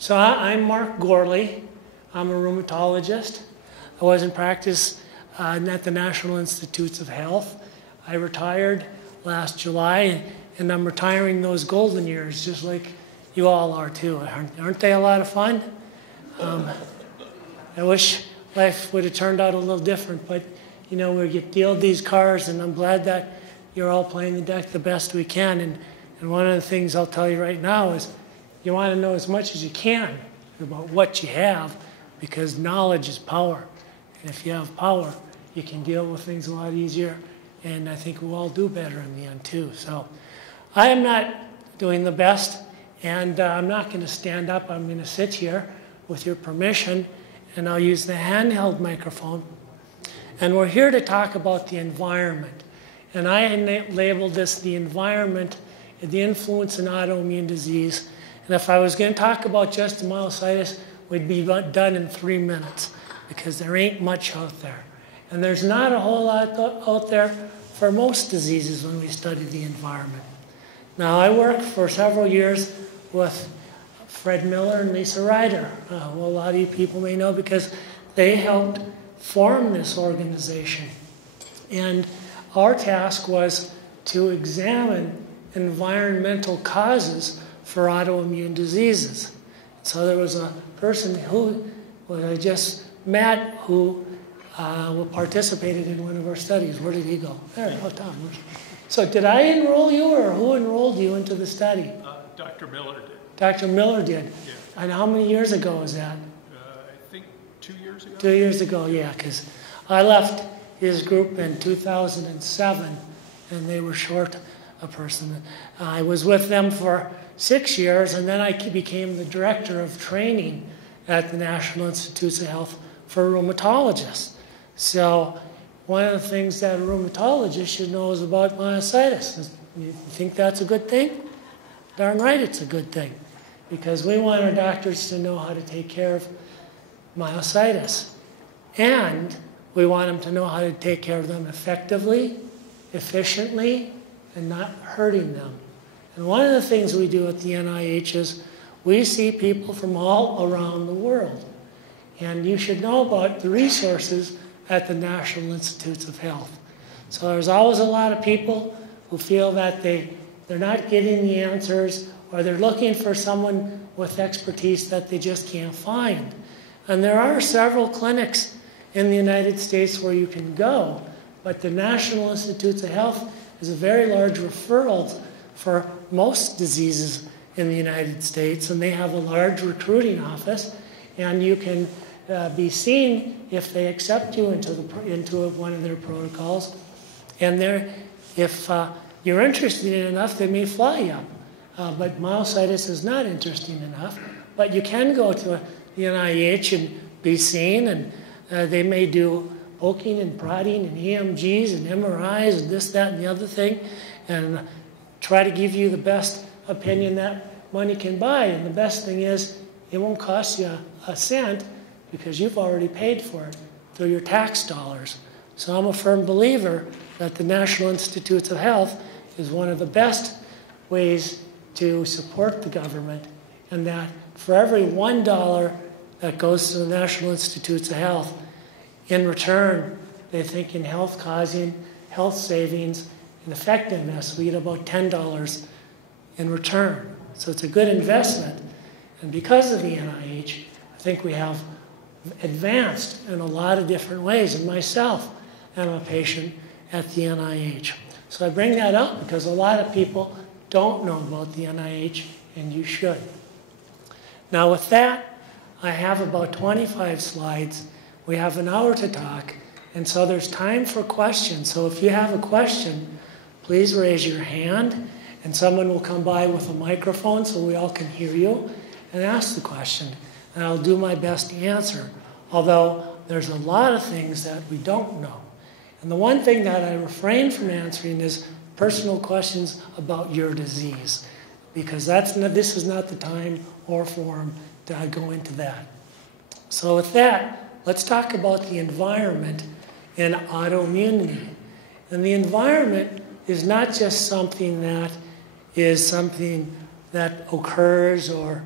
So I'm Mark Gourley. I'm a rheumatologist. I was in practice at the National Institutes of Health. I retired last July, and I'm retiring those golden years, just like you all are too. Aren't they a lot of fun? I wish life would have turned out a little different, but you know, we get dealt these cards, and I'm glad that you're all playing the deck the best we can. And one of the things I'll tell you right now is you want to know as much as you can about what you have, because knowledge is power. And if you have power, you can deal with things a lot easier, and I think we'll all do better in the end too. So I am not doing the best, and I'm not going to stand up. I'm going to sit here with your permission, and I'll use the handheld microphone. And we're here to talk about the environment. And I labeled this the environment, the influence in autoimmune disease. And if I was going to talk about just myositis, we'd be done in 3 minutes, because there ain't much out there. And there's not a whole lot out there for most diseases when we study the environment. Now, I worked for several years with Fred Miller and Lisa Ryder, who a lot of you people may know because they helped form this organization. And our task was to examine environmental causes for autoimmune diseases. So there was a person who I just met who participated in one of our studies. Where did he go? There, Tom. So did I enroll you, or who enrolled you into the study? Dr. Miller did. Dr. Miller did? Yeah. And how many years ago was that? I think 2 years ago. 2 years ago, yeah, because I left his group in 2007, and they were short a person. I was with them for 6 years, and then I became the director of training at the National Institutes of Health for rheumatologists. So one of the things that a rheumatologist should know is about myositis. You think that's a good thing? Darn right it's a good thing, because we want our doctors to know how to take care of myositis. And we want them to know how to take care of them effectively, efficiently, and not hurting them. And one of the things we do at the NIH is we see people from all around the world. And you should know about the resources at the National Institutes of Health. So there's always a lot of people who feel that they're not getting the answers, or they're looking for someone with expertise that they just can't find. And there are several clinics in the United States where you can go, but the National Institutes of Health is a very large referral for most diseases in the United States, and they have a large recruiting office, and you can be seen if they accept you into one of their protocols. And if you're interested in enough, they may fly you up. But myositis is not interesting enough. But you can go to the NIH and be seen, and they may do poking and prodding and EMGs and MRIs and this, that, and the other thing, and try to give you the best opinion that money can buy. And the best thing is it won't cost you a cent, because you've already paid for it through your tax dollars. So I'm a firm believer that the National Institutes of Health is one of the best ways to support the government, and that for every $1 that goes to the National Institutes of Health, in return, they think in health causing, health savings, and effectiveness, we get about $10 in return. So it's a good investment. And because of the NIH, I think we have advanced in a lot of different ways. And myself, I'm a patient at the NIH. So I bring that up because a lot of people don't know about the NIH, and you should. Now with that, I have about 25 slides. We have an hour to talk, and so there's time for questions. So if you have a question, please raise your hand, and someone will come by with a microphone so we all can hear you and ask the question. And I'll do my best to answer, although there's a lot of things that we don't know. And the one thing that I refrain from answering is personal questions about your disease, because this is not the time or forum to go into that. So with that, let's talk about the environment and autoimmunity. And the environment is not just something that occurs or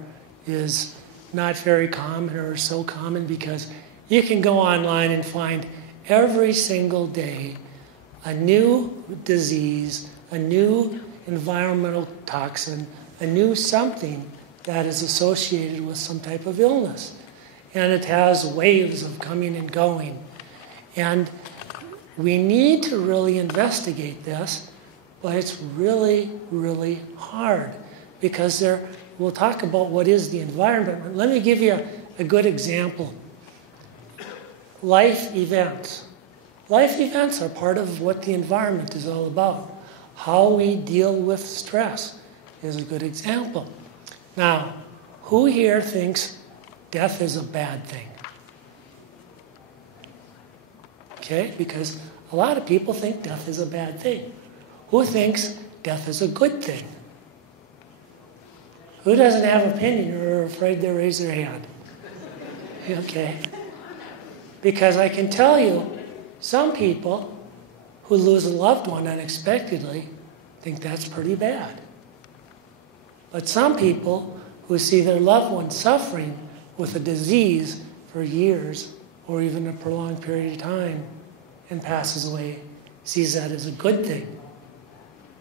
is not very common or so common because you can go online and find every single day a new disease, a new environmental toxin, a new something that is associated with some type of illness. And it has waves of coming and going. And we need to really investigate this, but it's really, really hard because we'll talk about what is the environment. Let me give you a good example. Life events. Life events are part of what the environment is all about. How we deal with stress is a good example. Now, who here thinks death is a bad thing? Okay, because a lot of people think death is a bad thing. Who thinks death is a good thing? Who doesn't have an opinion or are afraid to raise their hand? Okay. Because I can tell you, some people who lose a loved one unexpectedly think that's pretty bad. But some people who see their loved one suffering with a disease for years or even a prolonged period of time and passes away sees that as a good thing.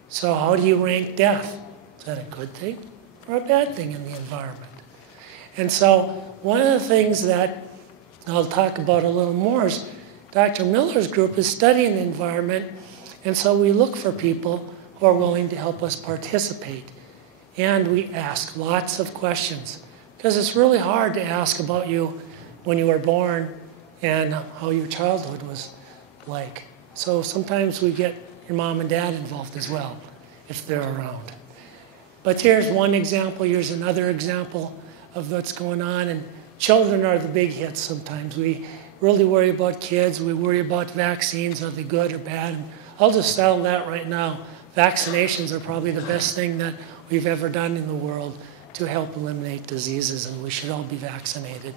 So how do you rank death? Is that a good thing or a bad thing in the environment? And so one of the things that I'll talk about a little more is Dr. Miller's group is studying the environment, and so we look for people who are willing to help us participate. And we ask lots of questions, because it's really hard to ask about you when you were born and how your childhood was like. So sometimes we get your mom and dad involved as well, if they're around. But here's one example, here's another example of what's going on, and children are the big hits sometimes. We really worry about kids. We worry about vaccines. Are they good or bad? And I'll just settle that right now. Vaccinations are probably the best thing that we've ever done in the world to help eliminate diseases, and we should all be vaccinated.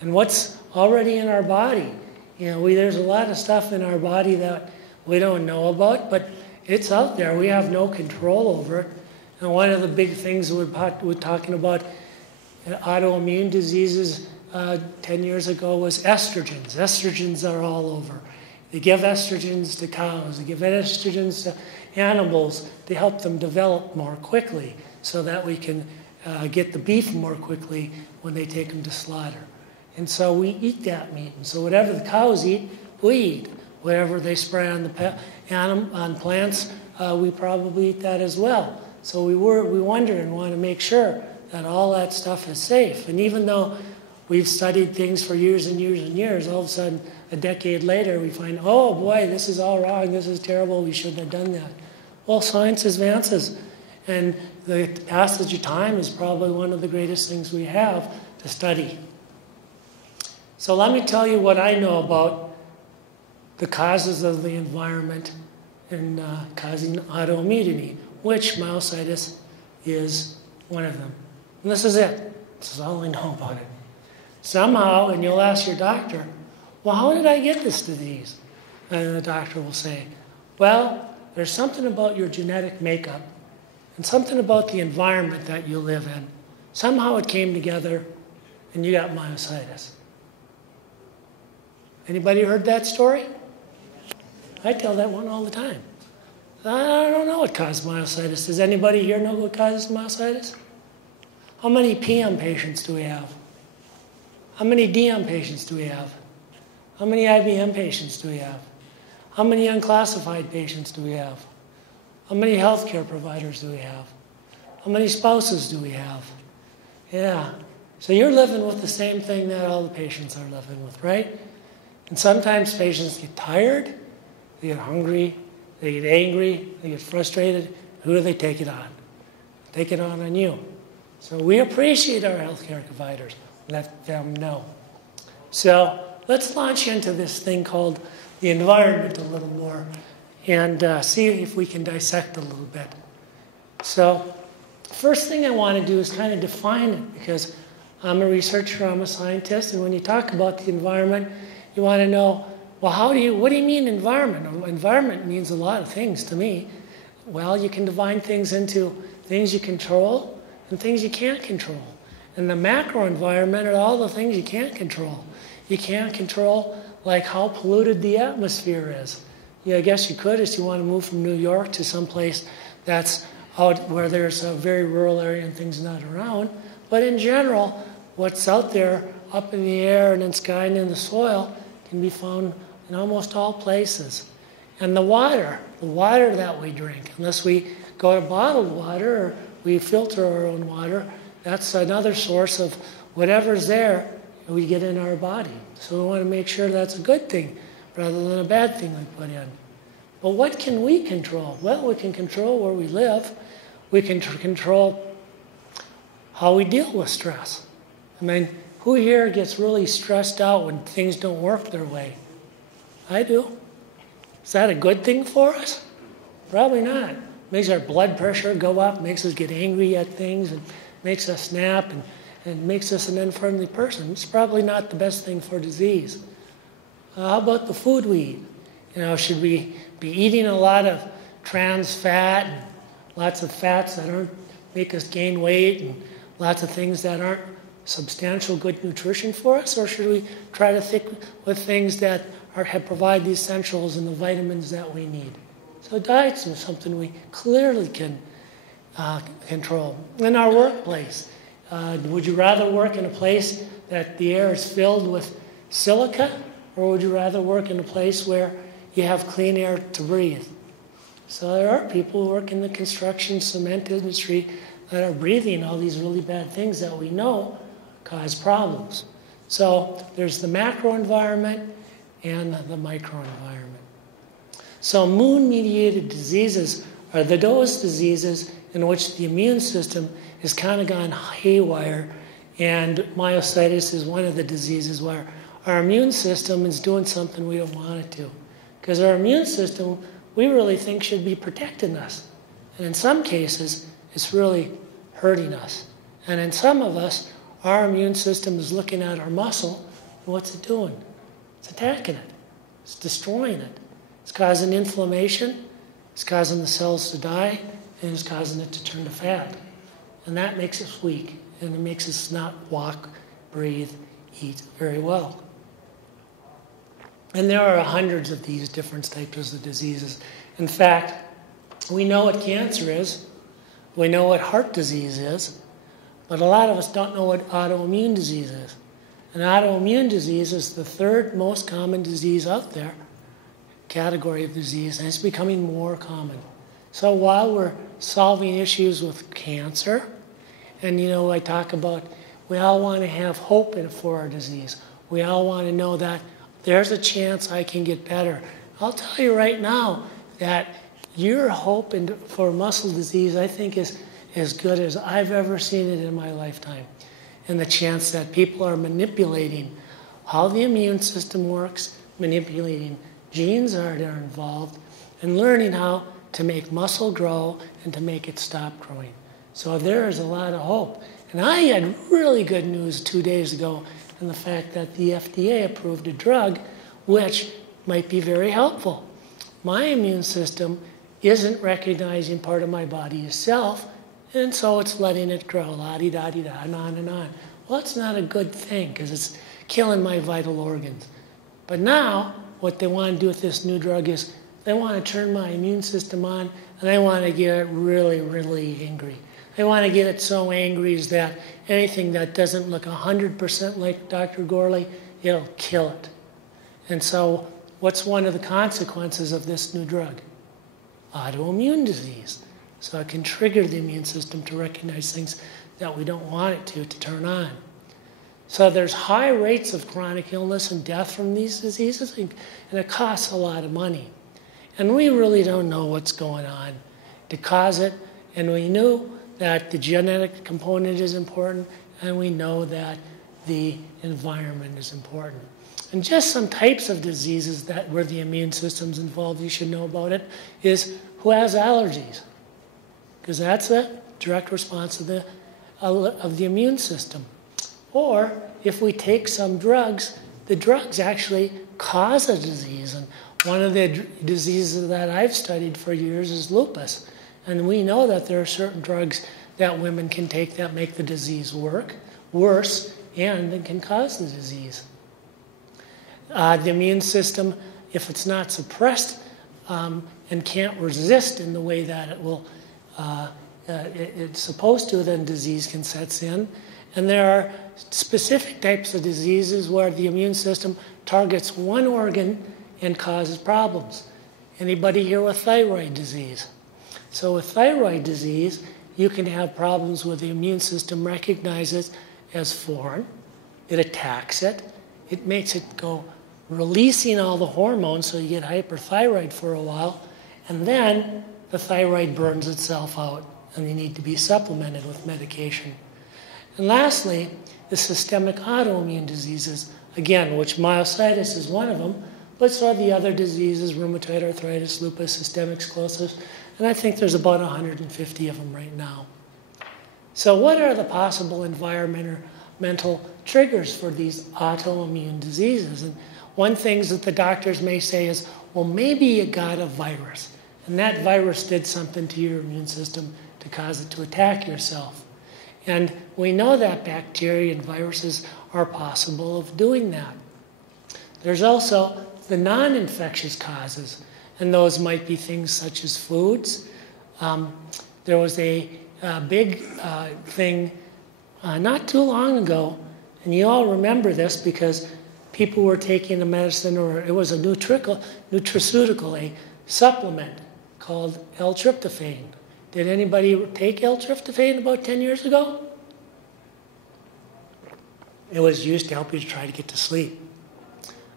And what's already in our body? You know, there's a lot of stuff in our body that we don't know about, but it's out there. We have no control over it. And one of the big things we're talking about autoimmune diseases 10 years ago was estrogens. Estrogens are all over. They give estrogens to cows. They give estrogens to animals to help them develop more quickly so that we can get the beef more quickly when they take them to slaughter. And so we eat that meat. And so whatever the cows eat, we eat. Whatever they spray on on plants, we probably eat that as well. So we wonder and want to make sure that all that stuff is safe. And even though we've studied things for years and years and years, all of a sudden, a decade later, we find, oh boy, this is all wrong, this is terrible, we shouldn't have done that. Well, science advances, and the passage of time is probably one of the greatest things we have to study. So let me tell you what I know about the causes of the environment and causing autoimmunity, which myositis is one of them. And this is it. This is all I know about it. Somehow, and you'll ask your doctor, well, how did I get this disease? And the doctor will say, well, there's something about your genetic makeup and something about the environment that you live in. Somehow it came together and you got myositis. Anybody heard that story? I tell that one all the time. I don't know what caused myositis. Does anybody here know what causes myositis? How many PM patients do we have? How many DM patients do we have? How many IBM patients do we have? How many unclassified patients do we have? How many healthcare providers do we have? How many spouses do we have? Yeah. So you're living with the same thing that all the patients are living with, right? And sometimes patients get tired, they get hungry, they get angry, they get frustrated. Who do they take it on? They take it on you. So we appreciate our healthcare providers. Let them know. So let's launch into this thing called the environment a little more and see if we can dissect a little bit. So first thing I want to do is kind of define it, because I'm a researcher, I'm a scientist, and when you talk about the environment, you want to know, well, what do you mean environment? Environment means a lot of things to me. Well, you can divide things into things you control and things you can't control. And the macro environment are all the things you can't control. You can't control like how polluted the atmosphere is. Yeah, I guess you could if you want to move from New York to someplace that's out where there's a very rural area and things not around. But in general, what's out there up in the air and in the sky and in the soil can be found in almost all places. And the water that we drink, unless we go to bottled water or we filter our own water, that's another source of whatever's there we get in our body. So we want to make sure that's a good thing rather than a bad thing we put in. But what can we control? Well, we can control where we live. We can control how we deal with stress. I mean, who here gets really stressed out when things don't work their way? I do. Is that a good thing for us? Probably not. Makes our blood pressure go up, makes us get angry at things, and makes us snap, and makes us an unfriendly person. It's probably not the best thing for disease. How about the food we eat? You know, should we be eating a lot of trans fat, and lots of fats that aren't make us gain weight, and lots of things that aren't substantial good nutrition for us? Or should we try to stick with things that provide the essentials and the vitamins that we need? So diet's something we clearly can control. In our workplace, would you rather work in a place that the air is filled with silica, or would you rather work in a place where you have clean air to breathe? So there are people who work in the construction, cement industry that are breathing all these really bad things that we know cause problems. So there's the macro environment and the micro environment. So immune-mediated diseases are those diseases in which the immune system has kind of gone haywire, and myositis is one of the diseases where our immune system is doing something we don't want it to. Because our immune system, we really think should be protecting us. And in some cases, it's really hurting us. And in some of us, our immune system is looking at our muscle, and what's it doing? It's attacking it. It's destroying it. It's causing inflammation. It's causing the cells to die, and it's causing it to turn to fat. And that makes us weak, and it makes us not walk, breathe, eat very well. And there are hundreds of these different types of diseases. In fact, we know what cancer is. We know what heart disease is. But a lot of us don't know what autoimmune disease is. And autoimmune disease is the third most common disease out there, category of disease, and it's becoming more common. So while we're solving issues with cancer, and you know, I talk about we all want to have hope for our disease. We all want to know that there's a chance I can get better. I'll tell you right now that your hope for muscle disease, I think, is as good as I've ever seen it in my lifetime. And the chance that people are manipulating how the immune system works, manipulating genes that are involved, and learning how to make muscle grow and to make it stop growing. So there is a lot of hope. And I had really good news 2 days ago in the fact that the FDA approved a drug which might be very helpful. My immune system isn't recognizing part of my body itself, and so it's letting it grow, la-di-da-di-da, and on and on. Well, it's not a good thing because it's killing my vital organs. But now, what they want to do with this new drug is they want to turn my immune system on, and they want to get it really, really angry. They want to get it so angry is that anything that doesn't look 100% like Dr. Gourley, it'll kill it. And so what's one of the consequences of this new drug? Autoimmune disease. So it can trigger the immune system to recognize things that we don't want it to turn on. So there's high rates of chronic illness and death from these diseases, and it costs a lot of money. And we really don't know what's going on to cause it, and we knew that the genetic component is important, and we know that the environment is important. And just some types of diseases that where the immune system's involved, you should know about it, is who has allergies. Because that's a direct response of the immune system. Or if we take some drugs, the drugs actually cause a disease. And one of the diseases that I've studied for years is lupus. And we know that there are certain drugs that women can take that make the disease work. worse and can cause the disease. The immune system, if it's not suppressed and can't resist in the way that it will, it's supposed to, then disease can set in. And there are specific types of diseases where the immune system targets one organ and causes problems. Anybody here with thyroid disease? So with thyroid disease, you can have problems where the immune system recognizes as foreign. It attacks it. It makes it go releasing all the hormones, so you get hyperthyroid for a while. And then the thyroid burns itself out, and you need to be supplemented with medication. And lastly, the systemic autoimmune diseases, again, which myositis is one of them, but so are the other diseases, rheumatoid arthritis, lupus, systemic sclerosis, and I think there's about 150 of them right now. So what are the possible environmental triggers for these autoimmune diseases? And one thing that the doctors may say is, well, maybe you got a virus, and that virus did something to your immune system to cause it to attack yourself. And we know that bacteria and viruses are possible of doing that. There's also the non-infectious causes, and those might be things such as foods. There was a big thing not too long ago, and you all remember this because people were taking a medicine, or it was a nutraceutical, a supplement called L-tryptophan. Did anybody take L-tryptophan about 10 years ago? It was used to help you try to get to sleep.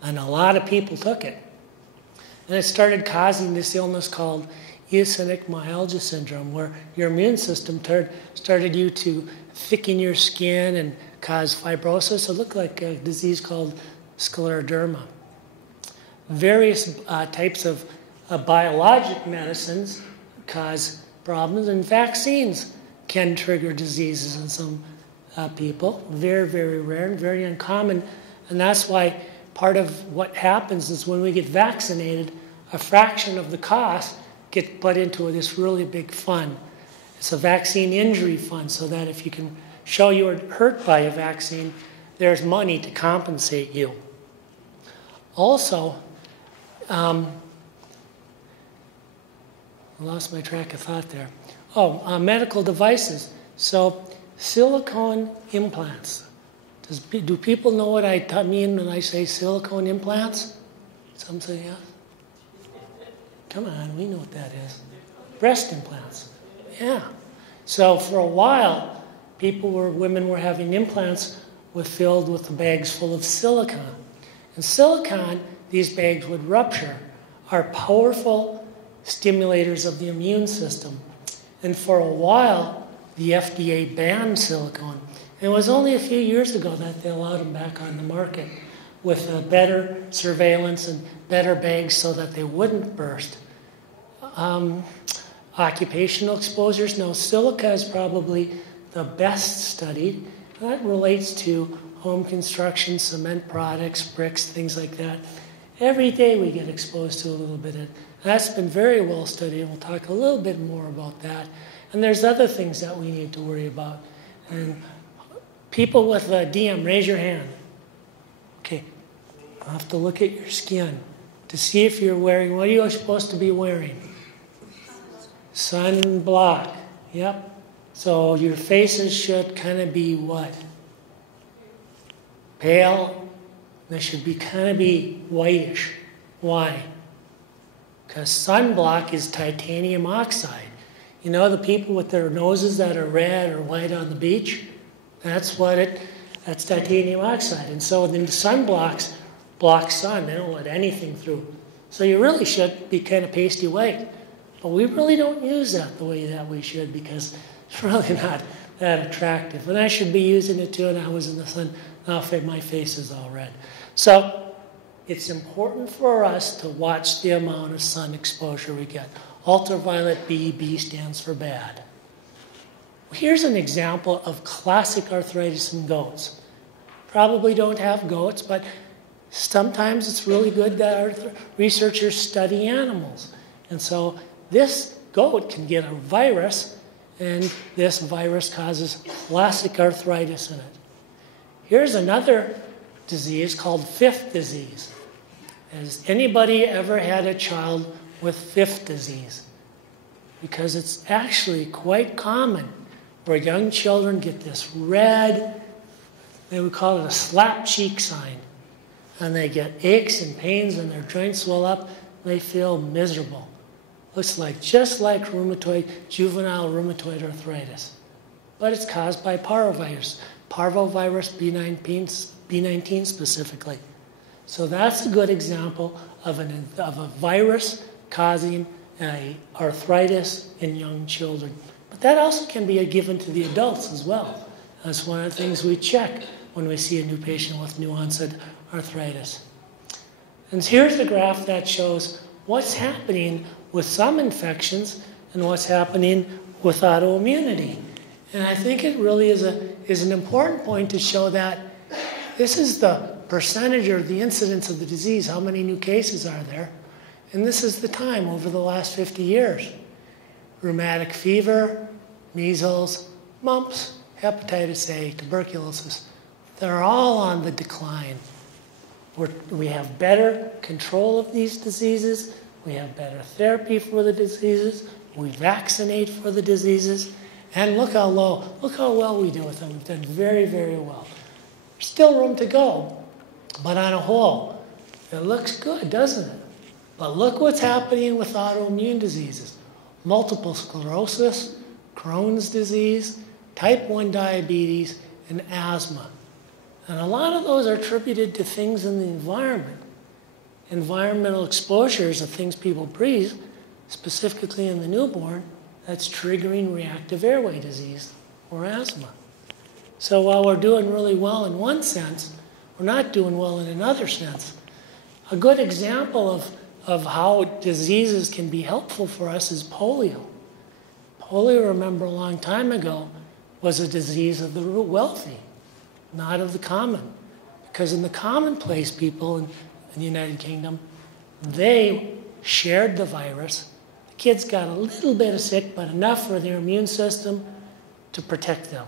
And a lot of people took it. And it started causing this illness called eosinophilic myalgia syndrome, where your immune system started you to thicken your skin and cause fibrosis. It looked like a disease called scleroderma. Various types of biologic medicines cause problems, and vaccines can trigger diseases in some people. Very, very rare and very uncommon. And that's why part of what happens is when we get vaccinated, a fraction of the cost gets put into this really big fund. It's a vaccine injury fund, so that if you can show you were hurt by a vaccine, there's money to compensate you. Also, I lost my track of thought there. Medical devices. So silicone implants. Do people know what I mean when I say silicone implants? Some say yes. Come on, we know what that is. Breast implants. Yeah. So for a while, women were having implants filled with the bags full of silicone. And silicone, these bags would rupture, are powerful stimulators of the immune system. And for a while, the FDA banned silicone. And it was only a few years ago that they allowed them back on the market with better surveillance and better bags so that they wouldn't burst. Occupational exposures. Now, silica is probably the best studied. That relates to home construction, cement products, bricks, things like that. Every day we get exposed to a little bit of it. That's been very well studied, and we'll talk a little bit more about that. And there's other things that we need to worry about. And people with DM, raise your hand. Okay, I'll have to look at your skin to see if you're wearing, what are you supposed to be wearing? Sunblock, yep. So your faces should kind of be what? Pale. They should be kind of be whitish. Why? Because sunblock is titanium oxide. You know the people with their noses that are red or white on the beach? That's titanium oxide. And so then the sunblocks block sun. They don't let anything through. So you really should be kind of pasty white. But we really don't use that the way that we should because it's really not that attractive. And I should be using it too, and I was in the sun. Now my face is all red. So it's important for us to watch the amount of sun exposure we get. Ultraviolet B, B stands for bad. Here's an example of classic arthritis in goats. Probably don't have goats, but sometimes it's really good that researchers study animals. And so this goat can get a virus, and this virus causes classic arthritis in it. here's another disease called fifth disease. Has anybody ever had a child with fifth disease? Because it's actually quite common where young children get this red, they would call it a slap cheek sign. And they get aches and pains and their joints swell up. They feel miserable. Looks like just like juvenile rheumatoid arthritis. But it's caused by parvovirus. Parvovirus B19 specifically. So that's a good example of a virus causing arthritis in young children. But that also can be given to the adults as well. That's one of the things we check when we see a new patient with new onset arthritis. And here's the graph that shows what's happening with some infections and what's happening with autoimmunity. And I think it really is an important point to show that this is the percentage or the incidence of the disease, how many new cases are there. And this is the time over the last 50 years. Rheumatic fever, measles, mumps, hepatitis A, tuberculosis. They're all on the decline. We have better control of these diseases. We have better therapy for the diseases. We vaccinate for the diseases. And look how well we do with them. We've done very, very well. There's still room to go, but on a whole, it looks good, doesn't it? But look what's happening with autoimmune diseases. Multiple sclerosis, Crohn's disease, type 1 diabetes, and asthma. And a lot of those are attributed to things in the environment. Environmental exposures of things people breathe, specifically in the newborn, that's triggering reactive airway disease or asthma. So while we're doing really well in one sense, we're not doing well in another sense. A good example of how diseases can be helpful for us is polio. Polio, remember, a long time ago, was a disease of the wealthy, not of the common. Because in the commonplace people in the United Kingdom, they shared the virus. The kids got a little bit sick, but enough for their immune system to protect them.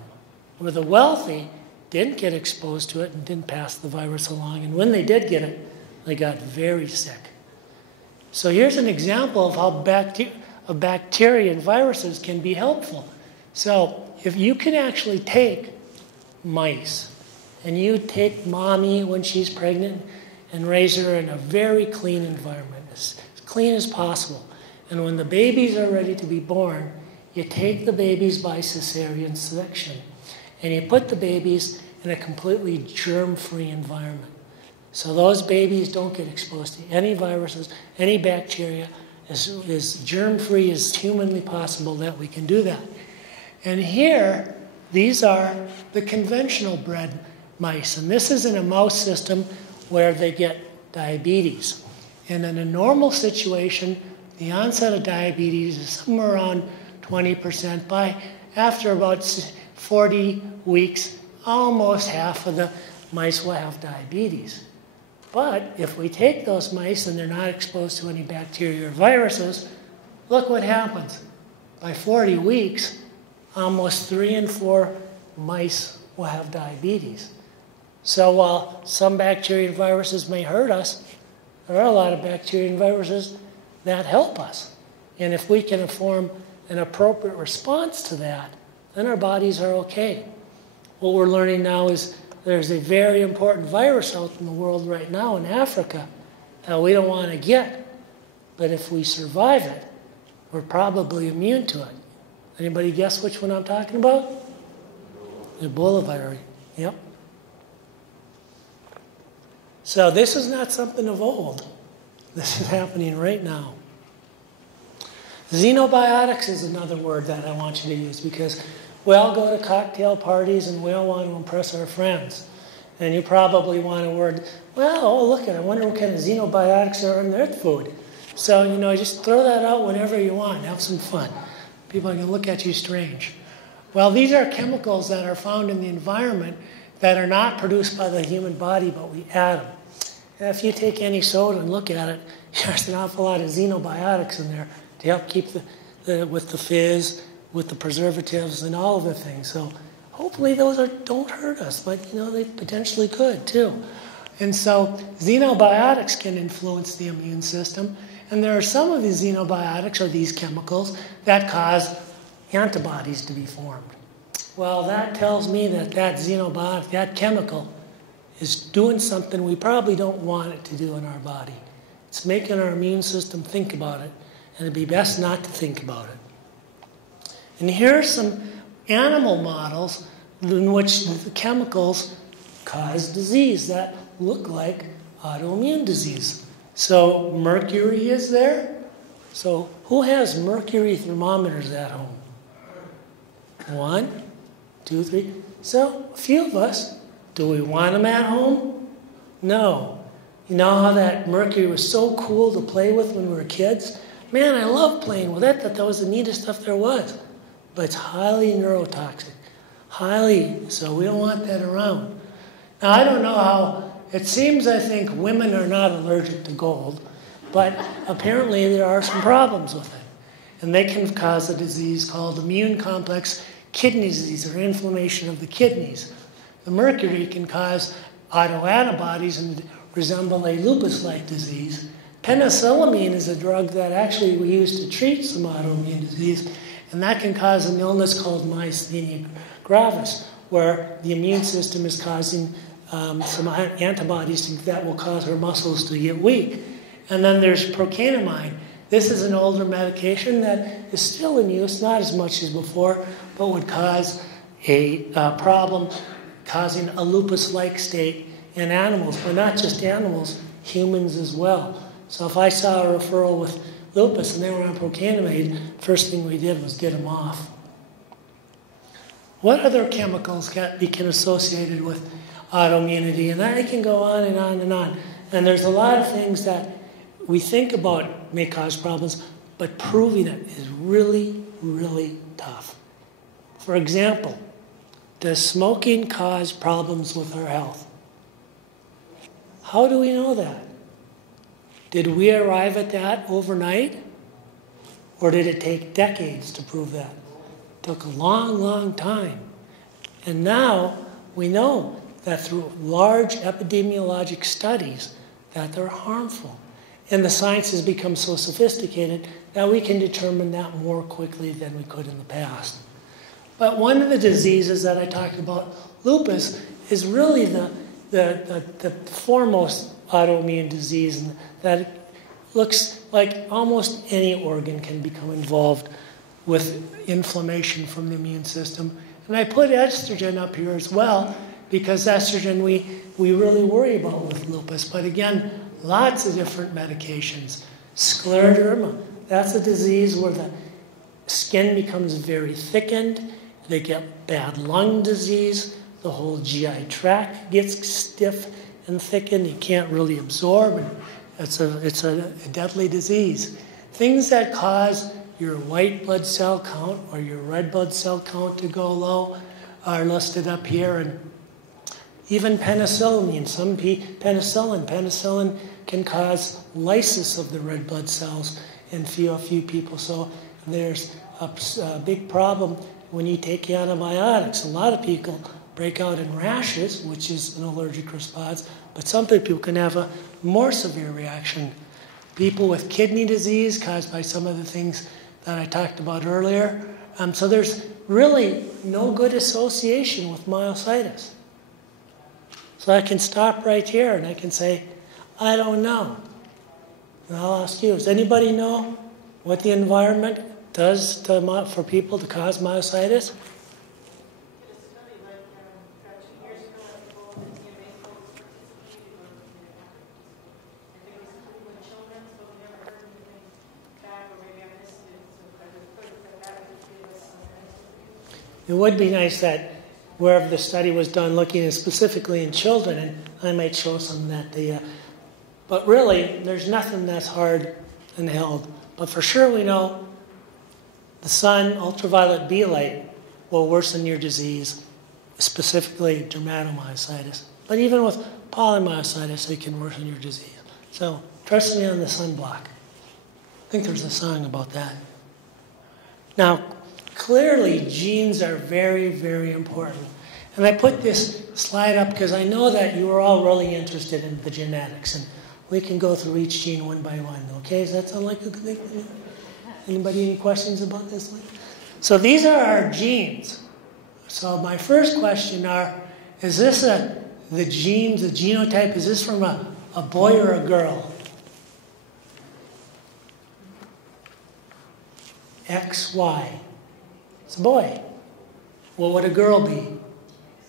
Where the wealthy didn't get exposed to it and didn't pass the virus along. And when they did get it, they got very sick. So here's an example of how bacteria and viruses can be helpful. So if you can actually take mice, and you take mommy when she's pregnant and raise her in a very clean environment, as clean as possible. And when the babies are ready to be born, you take the babies by cesarean section, and you put the babies in a completely germ-free environment. So those babies don't get exposed to any viruses, any bacteria, as germ-free as humanly possible that we can do that. And here, these are the conventional bred mice. And this is in a mouse system where they get diabetes. And in a normal situation, the onset of diabetes is somewhere around 20%. After about 40 weeks, almost half of the mice will have diabetes. But if we take those mice and they're not exposed to any bacteria or viruses, look what happens. By 40 weeks, almost 3 in 4 mice will have diabetes. So while some bacteria and viruses may hurt us, there are a lot of bacteria and viruses that help us. And if we can form an appropriate response to that, then our bodies are okay. What we're learning now is there's a very important virus out in the world right now in Africa that we don't want to get. But if we survive it, we're probably immune to it. Anybody guess which one I'm talking about? Ebola virus. Yep. So this is not something of old. This is happening right now. Xenobiotics is another word that I want you to use because we all go to cocktail parties and we all want to impress our friends. And you probably want a word, well, oh, look at it. I wonder what kind of xenobiotics are in their food. So, just throw that out whenever you want. Have some fun. People can look at you strange. Well, these are chemicals that are found in the environment that are not produced by the human body, but we add them. And if you take any soda and look at it, there's an awful lot of xenobiotics in there to help keep with the fizz, with the preservatives, and all of the things. So hopefully those don't hurt us, but they potentially could too. And so xenobiotics can influence the immune system. And there are some of these xenobiotics, or these chemicals, that cause antibodies to be formed. Well, that tells me that xenobiotic, that chemical, is doing something we probably don't want it to do in our body. It's making our immune system think about it, and it'd be best not to think about it. And here are some animal models in which the chemicals cause disease that look like autoimmune disease. So mercury is there. So who has mercury thermometers at home? 1, 2, 3. So a few of us. Do we want them at home? No. You know how that mercury was so cool to play with when we were kids? Man, I love playing with it. That was the neatest stuff there was. But it's highly neurotoxic. So we don't want that around. Now, I don't know how, it seems, I think, women are not allergic to gold, but apparently there are some problems with it. And they can cause a disease called immune complex kidney disease, or inflammation of the kidneys. The mercury can cause autoantibodies and resemble a lupus-like disease. Penicillamine is a drug that actually we use to treat some autoimmune disease, and that can cause an illness called myasthenia gravis, where the immune system is causing some antibodies that will cause her muscles to get weak. And then there's procainamide. This is an older medication that is still in use, not as much as before, but would cause a problem causing a lupus-like state in animals, but not just animals, humans as well. So if I saw a referral with lupus and they were on procainamide, first thing we did was get them off. What other chemicals become associated with autoimmunity? And I can go on and on and on. And there's a lot of things that we think about may cause problems, but proving it is really, really tough. For example, does smoking cause problems with our health? How do we know that? Did we arrive at that overnight? Or did it take decades to prove that? It took a long, long time. And now we know that through large epidemiologic studies that they're harmful. And the science has become so sophisticated that we can determine that more quickly than we could in the past. But one of the diseases that I talked about, lupus, is really the foremost autoimmune disease, and that it looks like almost any organ can become involved with inflammation from the immune system. And I put estrogen up here as well, because estrogen we really worry about with lupus. But again, lots of different medications. Scleroderma, that's a disease where the skin becomes very thickened. They get bad lung disease. The whole GI tract gets stiff and thickened. You can't really absorb. And it's a deadly disease. Things that cause your white blood cell count or your red blood cell count to go low are listed up here. And even penicillamine, penicillin can cause lysis of the red blood cells in a few people. So there's a big problem when you take antibiotics. A lot of people break out in rashes, which is an allergic response, but some people can have a more severe reaction. People with kidney disease caused by some of the things that I talked about earlier. So there's really no good association with myositis. So I can stop right here and I can say, I don't know. And I'll ask you, does anybody know what the environment does for people to cause myositis? It would be nice that wherever the study was done looking specifically in children, and I might show some that but really, there's nothing that's hard and held. But for sure we know the sun, ultraviolet B light, will worsen your disease, specifically dermatomyositis. But even with polymyositis, it can worsen your disease. So trust me on the sunblock. I think there's a song about that. Now, clearly genes are very, very important. And I put this slide up because I know that you are all really interested in the genetics. And we can go through each gene one by one. Okay, does that sound like a good thing? Anybody any questions about this one? So these are our genes. So my first question is this the genes, the genotype, is this from a boy or a girl? XY. It's a boy. What would a girl be?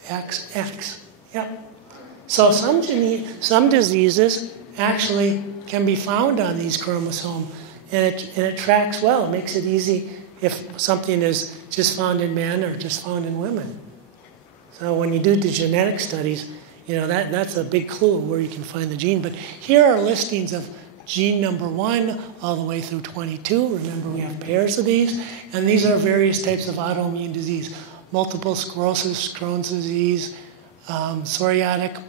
XX. Yep. So some diseases actually can be found on these chromosomes, and it tracks well. It makes it easy if something is just found in men or just found in women. So when you do the genetic studies, that's a big clue where you can find the gene. But here are listings of gene number 1 all the way through 22. Remember, we have pairs of these. And these are various types of autoimmune disease. Multiple sclerosis, Crohn's disease, psoriatic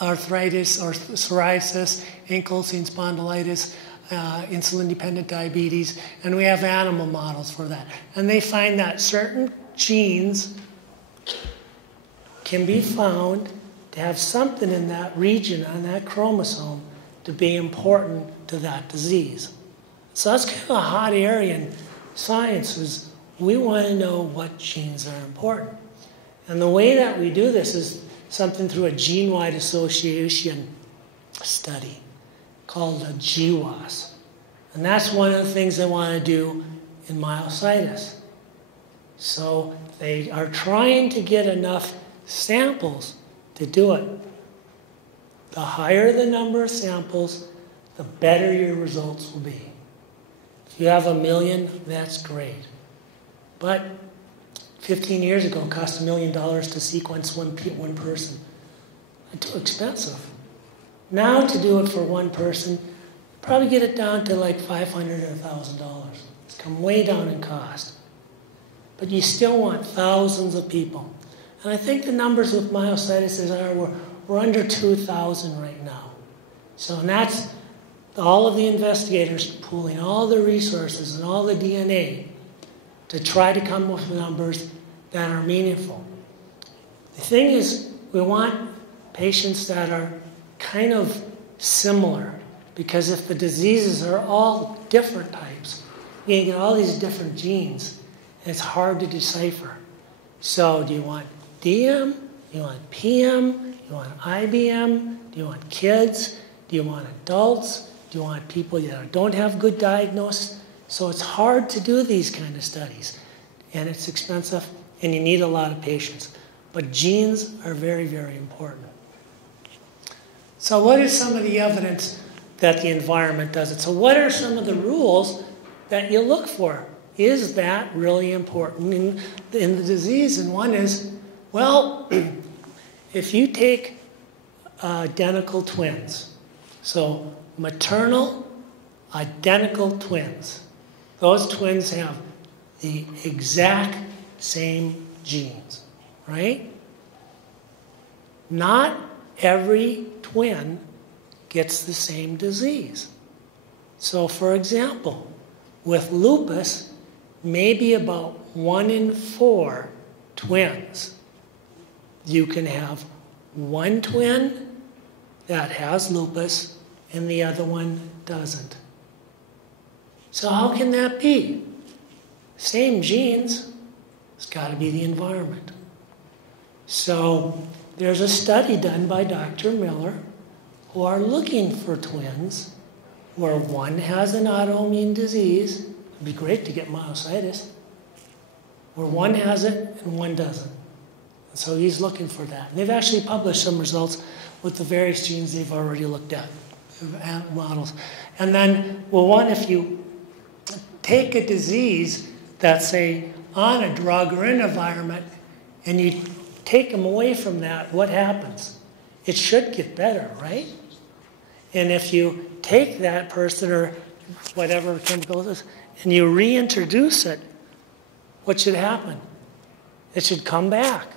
arthritis or psoriasis, ankylosing spondylitis, insulin-dependent diabetes. And we have animal models for that. And they find that certain genes can be found to have something in that region on that chromosome to be important to that disease. So that's kind of a hot area in science, is we want to know what genes are important. And the way that we do this is something through a gene-wide association study called a GWAS. And that's one of the things they want to do in myositis. So they are trying to get enough samples to do it. The higher the number of samples, the better your results will be. If you have 1 million, that's great. But 15 years ago, it cost $1 million to sequence one person. It's too expensive. Now to do it for one person, probably get it down to like $500 or $1,000. It's come way down in cost. But you still want thousands of people. And I think the numbers with myositis we're under 2,000 right now. So and that's all of the investigators pooling all the resources and all the DNA to try to come up with numbers that are meaningful. The thing is, we want patients that are kind of similar, because if the diseases are all different types, you get all these different genes, and it's hard to decipher. So do you want DM? Do you want PM? Do you want IBM? Do you want kids? Do you want adults? Do you want people that don't have good diagnosis? So it's hard to do these kind of studies, and it's expensive, and you need a lot of patients. But genes are very, very important. So what is some of the evidence that the environment does it? So what are some of the rules that you look for? Is that really important in the disease? And one is, well, if you take identical twins, so maternal identical twins, those twins have the exact same genes, right? Not every twin gets the same disease. So for example, with lupus, maybe about 1 in 4 twins, you can have one twin that has lupus and the other one doesn't. So how can that be? Same genes, it's got to be the environment. So there's a study done by Dr. Miller who are looking for twins where one has an autoimmune disease. It'd be great to get myositis. Where one has it and one doesn't. And so he's looking for that. And they've actually published some results with the various genes they've already looked at, models. And then, well, if you take a disease that's, say, on a drug or in an environment, and you take them away from that, what happens? It should get better, right? And if you take that person or whatever chemical it is, and you reintroduce it, what should happen? It should come back.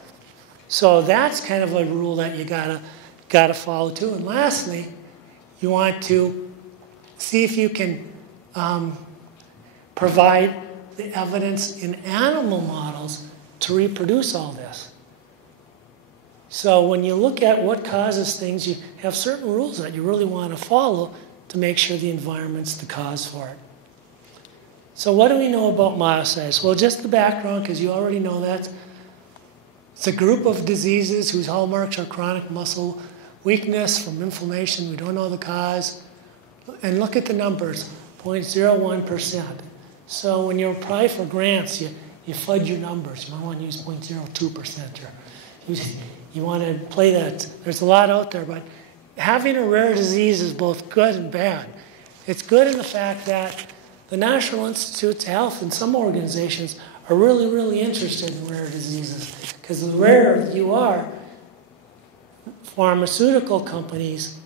So that's kind of a rule that you gotta follow too. And lastly, you want to see if you can provide the evidence in animal models to reproduce all this. So when you look at what causes things, you have certain rules that you really want to follow to make sure the environment's the cause for it. So what do we know about myositis? Well, just the background, because you already know that. It's a group of diseases whose hallmarks are chronic muscle weakness from inflammation. We don't know the cause. And look at the numbers, 0.01%. So when you apply for grants, you fudge your numbers. You might want to use 0.02%. You want to play that. There's a lot out there, but having a rare disease is both good and bad. It's good in the fact that the National Institutes of Health and some organizations are really, really interested in rare diseases. Because the rarer you are, pharmaceutical companies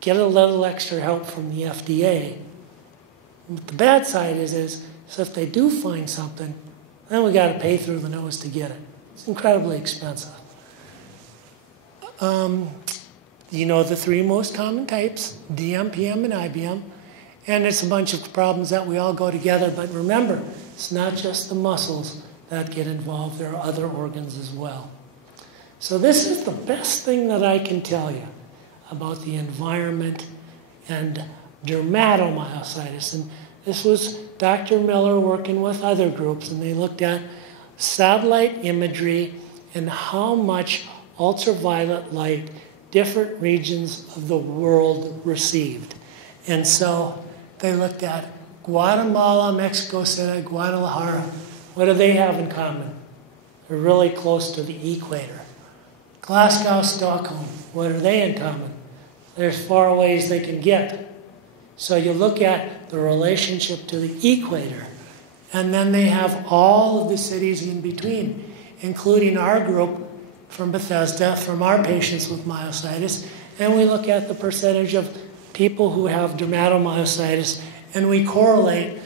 get a little extra help from the FDA. But the bad side is so if they do find something, then we got to pay through the nose to get it. It's incredibly expensive. You know the three most common types, DM, PM, and IBM. And it's a bunch of problems that we all go together. But remember, it's not just the muscles that get involved. There are other organs as well. So this is the best thing that I can tell you about the environment and dermatomyositis. And this was Dr. Miller working with other groups, and they looked at satellite imagery and how much ultraviolet light different regions of the world received. And so they looked at Guatemala, Mexico City, Guadalajara. What do they have in common? They're really close to the equator. Glasgow, Stockholm, what are they in common? They're as far away as they can get. So you look at the relationship to the equator, and then they have all of the cities in between, including our group from Bethesda, from our patients with myositis, and we look at the percentage of people who have dermatomyositis, and we correlate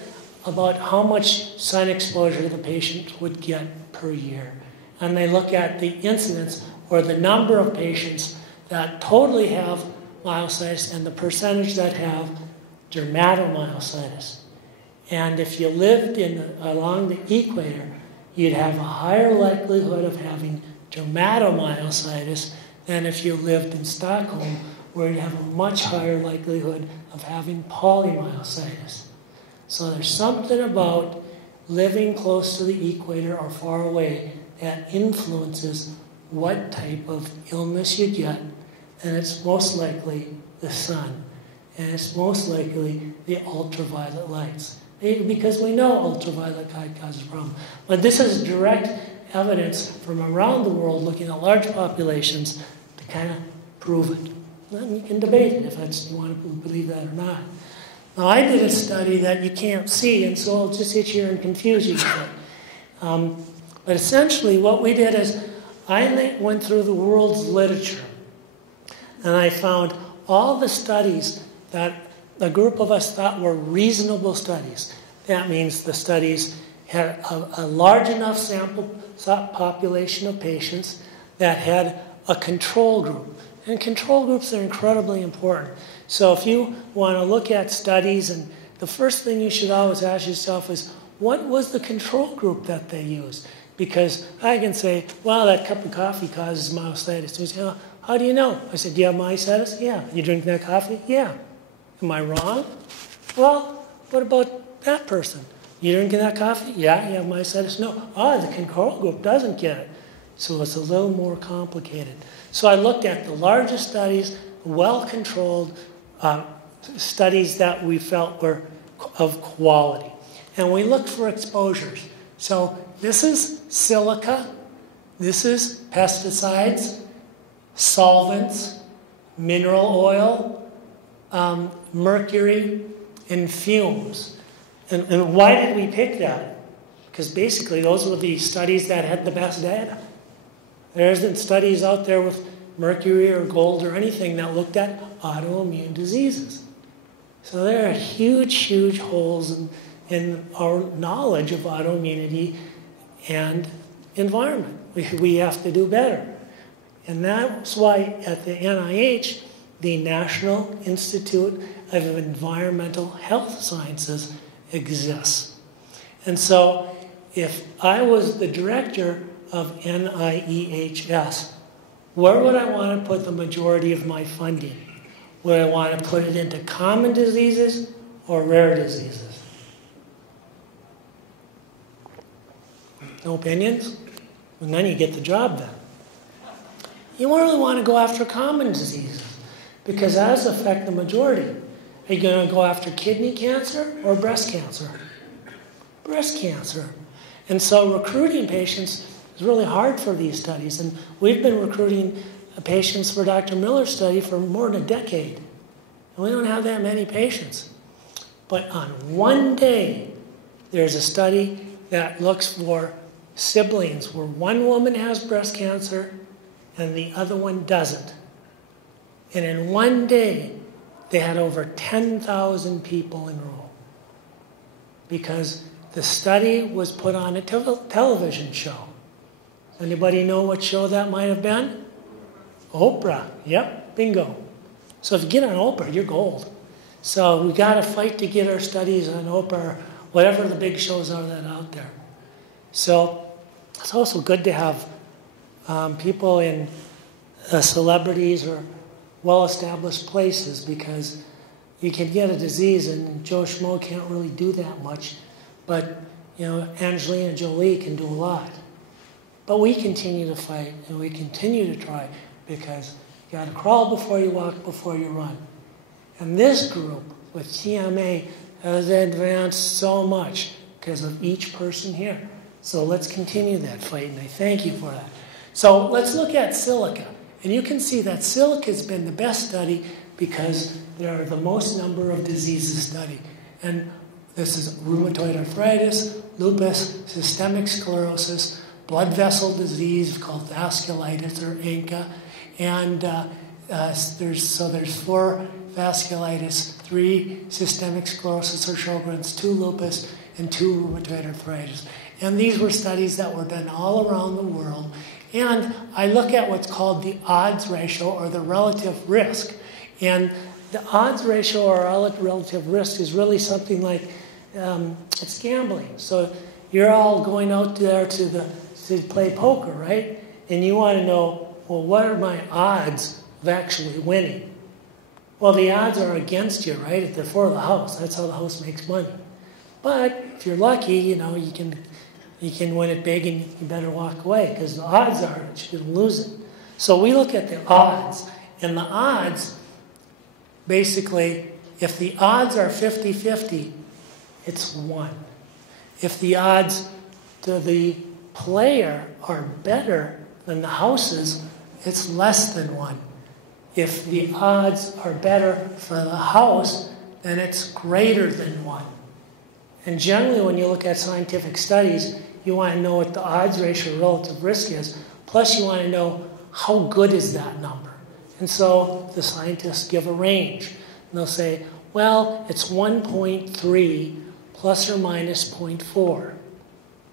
about how much sun exposure the patient would get per year. And they look at the incidence, or the number of patients that totally have myositis and the percentage that have dermatomyositis. And if you lived along the equator, you'd have a higher likelihood of having dermatomyositis than if you lived in Stockholm, where you have a much higher likelihood of having polymyositis. So there's something about living close to the equator or far away that influences what type of illness you get, and it's most likely the sun, and it's most likely the ultraviolet lights, because we know ultraviolet light causes problems. But this is direct evidence from around the world looking at large populations to kind of prove it. And you can debate it if you want to believe that or not. Now, I did a study that you can't see, and so I'll just sit here and confuse you a bit. But essentially what we did is I went through the world's literature, and I found all the studies that a group of us thought were reasonable studies. That means the studies had a large enough sample population of patients that had a control group. And control groups are incredibly important. So if you want to look at studies, and the first thing you should always ask yourself is, what was the control group that they used? Because I can say, well, that cup of coffee causes myositis. You say, how do you know? I said, do you have myositis? Yeah. You drink that coffee? Yeah. Am I wrong? Well, what about that person? You drinking that coffee? Yeah. You have myositis? No. The control group doesn't get it. So it's a little more complicated. So I looked at the largest studies, well-controlled studies that we felt were of quality. And we looked for exposures. So this is silica, this is pesticides, solvents, mineral oil, mercury, and fumes. And why did we pick that? Because basically those were the studies that had the best data. There isn't studies out there with mercury or gold or anything that looked at autoimmune diseases. So there are huge, huge holes in our knowledge of autoimmunity and environment. We have to do better. And that's why at the NIH, the National Institute of Environmental Health Sciences exists. And so if I was the director of NIEHS, where would I want to put the majority of my funding? Would I want to put it into common diseases or rare diseases? No opinions? And then you get the job done. You really want to go after common diseases because those affect the majority. Are you going to go after kidney cancer or breast cancer? Breast cancer. And so recruiting patients is really hard for these studies. And we've been recruiting patients for Dr. Miller's study for more than a decade. And we don't have that many patients. But on one day, there's a study that looks for siblings where one woman has breast cancer and the other one doesn't. And in one day, they had over 10,000 people enroll because the study was put on a television show. Anybody know what show that might have been? Oprah. Yep, bingo. So if you get on Oprah, you're gold. So we got to fight to get our studies on Oprah or whatever the big shows are that are out there. So it's also good to have people in celebrities or well-established places because you can get a disease and Joe Schmo can't really do that much. But, Angelina Jolie can do a lot. But we continue to fight and we continue to try because you got to crawl before you walk, before you run. And this group with TMA has advanced so much because of each person here. So let's continue that fight, and I thank you for that. So let's look at silica. And you can see that silica has been the best study because there are the most number of diseases studied. And this is rheumatoid arthritis, lupus, systemic sclerosis, blood vessel disease called vasculitis or ANCA, and there's 4 vasculitis, 3 systemic sclerosis or Sjogren's, 2 lupus, and 2 rheumatoid arthritis. And these were studies that were done all around the world. And I look at what's called the odds ratio or the relative risk. And the odds ratio or relative risk is really something like it's gambling. So you're all going out there to play poker, right? And you want to know, well, what are my odds of actually winning? Well, the odds are against you, right? If they're for the house, that's how the house makes money. But if you're lucky, you can win it big and you better walk away because the odds are that you're going to lose it. So we look at the odds. And the odds, basically, if the odds are 50-50, it's 1. If the odds to the player are better than the house's, it's less than 1. If the odds are better for the house, then it's greater than 1. And generally, when you look at scientific studies, you want to know what the odds ratio relative risk is. Plus, you want to know how good is that number. And so the scientists give a range. And they'll say, well, it's 1.3 plus or minus 0.4.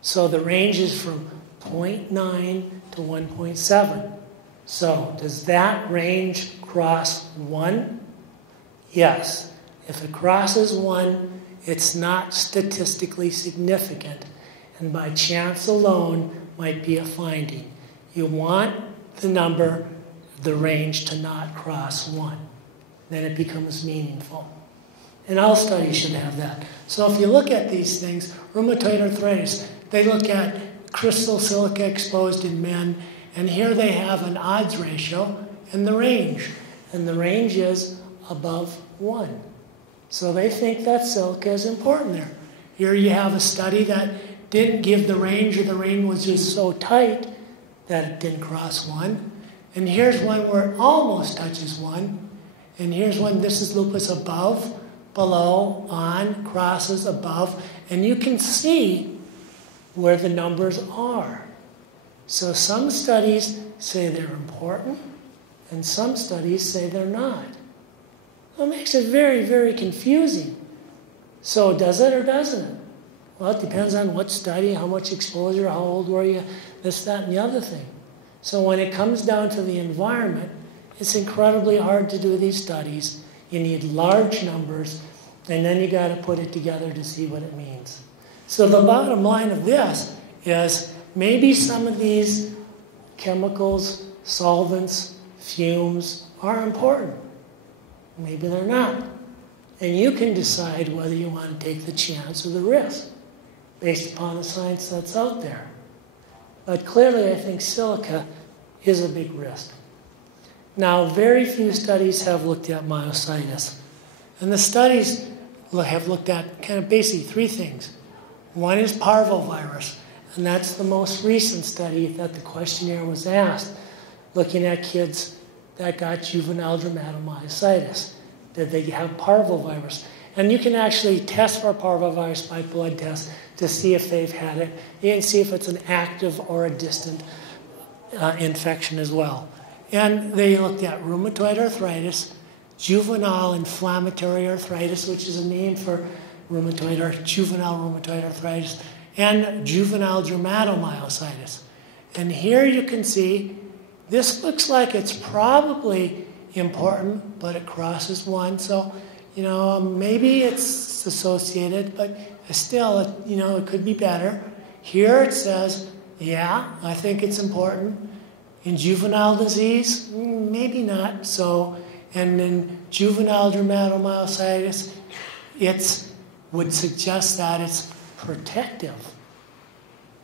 So the range is from 0.9 to 1.7. So does that range cross 1? Yes. If it crosses 1, it's not statistically significant. And by chance alone might be a finding. You want the number, the range to not cross 1. Then it becomes meaningful. And all studies should have that. So if you look at these things, rheumatoid arthritis, they look at crystal silica exposed in men, and here they have an odds ratio and the range. And the range is above 1. So they think that silica is important there. Here you have a study that didn't give the range, or the range was just so tight that it didn't cross 1. And here's one where it almost touches 1. And here's one, this is lupus above, below, on, crosses, above. And you can see where the numbers are. So some studies say they're important, and some studies say they're not. It makes it very, very confusing. So does it or doesn't it? Well, it depends on what study, how much exposure, how old were you, this, that, and the other thing. So when it comes down to the environment, it's incredibly hard to do these studies. You need large numbers, and then you got to put it together to see what it means. So the bottom line of this is maybe some of these chemicals, solvents, fumes are important. Maybe they're not. And you can decide whether you want to take the chance or the risk based upon the science that's out there. But clearly, I think silica is a big risk. Now, very few studies have looked at myositis. And the studies have looked at kind of basically three things. One is parvovirus, and that's the most recent study that the questionnaire was asked, looking at kids that got juvenile dermatomyositis. Did they have parvovirus? And you can actually test for parvovirus by blood test to see if they've had it. You can see if it's an active or a distant infection as well. And they looked at rheumatoid arthritis, juvenile inflammatory arthritis, which is a name for rheumatoid or juvenile rheumatoid arthritis, and juvenile dermatomyositis. And here you can see, this looks like it's probably important, but it crosses one. So, maybe it's associated, but still, it could be better. Here it says, yeah, I think it's important. In juvenile disease, maybe not. So, and in juvenile dermatomyositis, it would suggest that it's protective.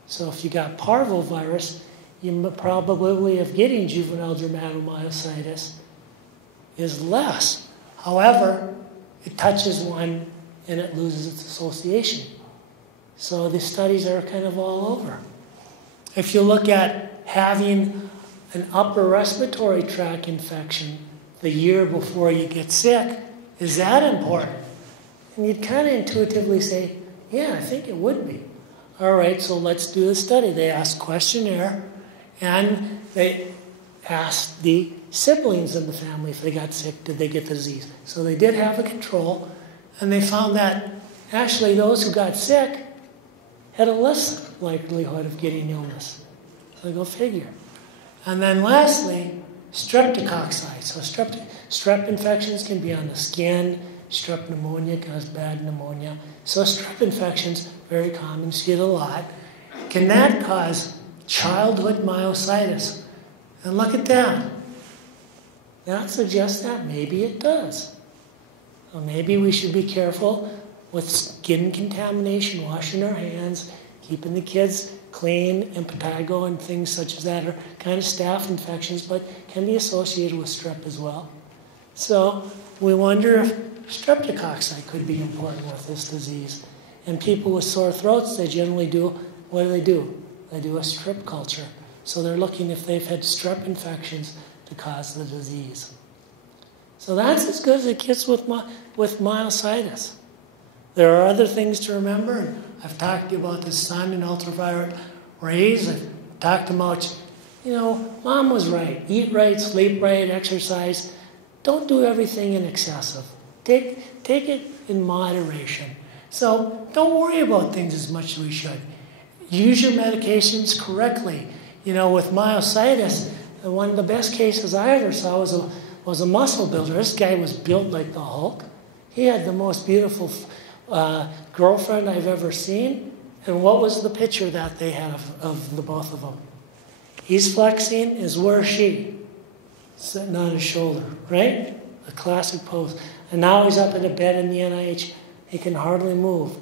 So if you got parvovirus, your probability of getting juvenile dermatomyositis is less. However, it touches one and it loses its association. So the studies are kind of all over. If you look at having an upper respiratory tract infection the year before you get sick, is that important? And you'd kind of intuitively say, yeah, I think it would be. All right, so let's do the study. They asked questionnaire, and they asked the siblings in the family if they got sick, did they get the disease? So they did have a control, and they found that actually those who got sick had a less likelihood of getting illness. So go figure. And then lastly, streptococci. So strep infections can be on the skin. Strep pneumonia cause bad pneumonia. So strep infections, very common, see it a lot. Can that cause childhood myositis? And look at that. That suggests that maybe it does. So maybe we should be careful with skin contamination, washing our hands, keeping the kids clean, impetigo and things such as that are kind of staph infections, but can be associated with strep as well. So we wonder if streptococci could be important with this disease. And people with sore throats, they generally do, what do? They do a strep culture. So they're looking if they've had strep infections to cause the disease. So that's as good as it gets with myositis. There are other things to remember. And I've talked to you about the sun and ultraviolet rays. I've talked about, Mom was right. Eat right, sleep right, exercise. Don't do everything in excessive. Take it in moderation. So don't worry about things as much as we should. Use your medications correctly. With myositis, one of the best cases I ever saw was a muscle builder. This guy was built like the Hulk. He had the most beautiful girlfriend I've ever seen. And what was the picture that they had of the both of them? He's flexing, where's she? Sitting on his shoulder, right? A classic pose. And now he's up in a bed in the NIH. He can hardly move.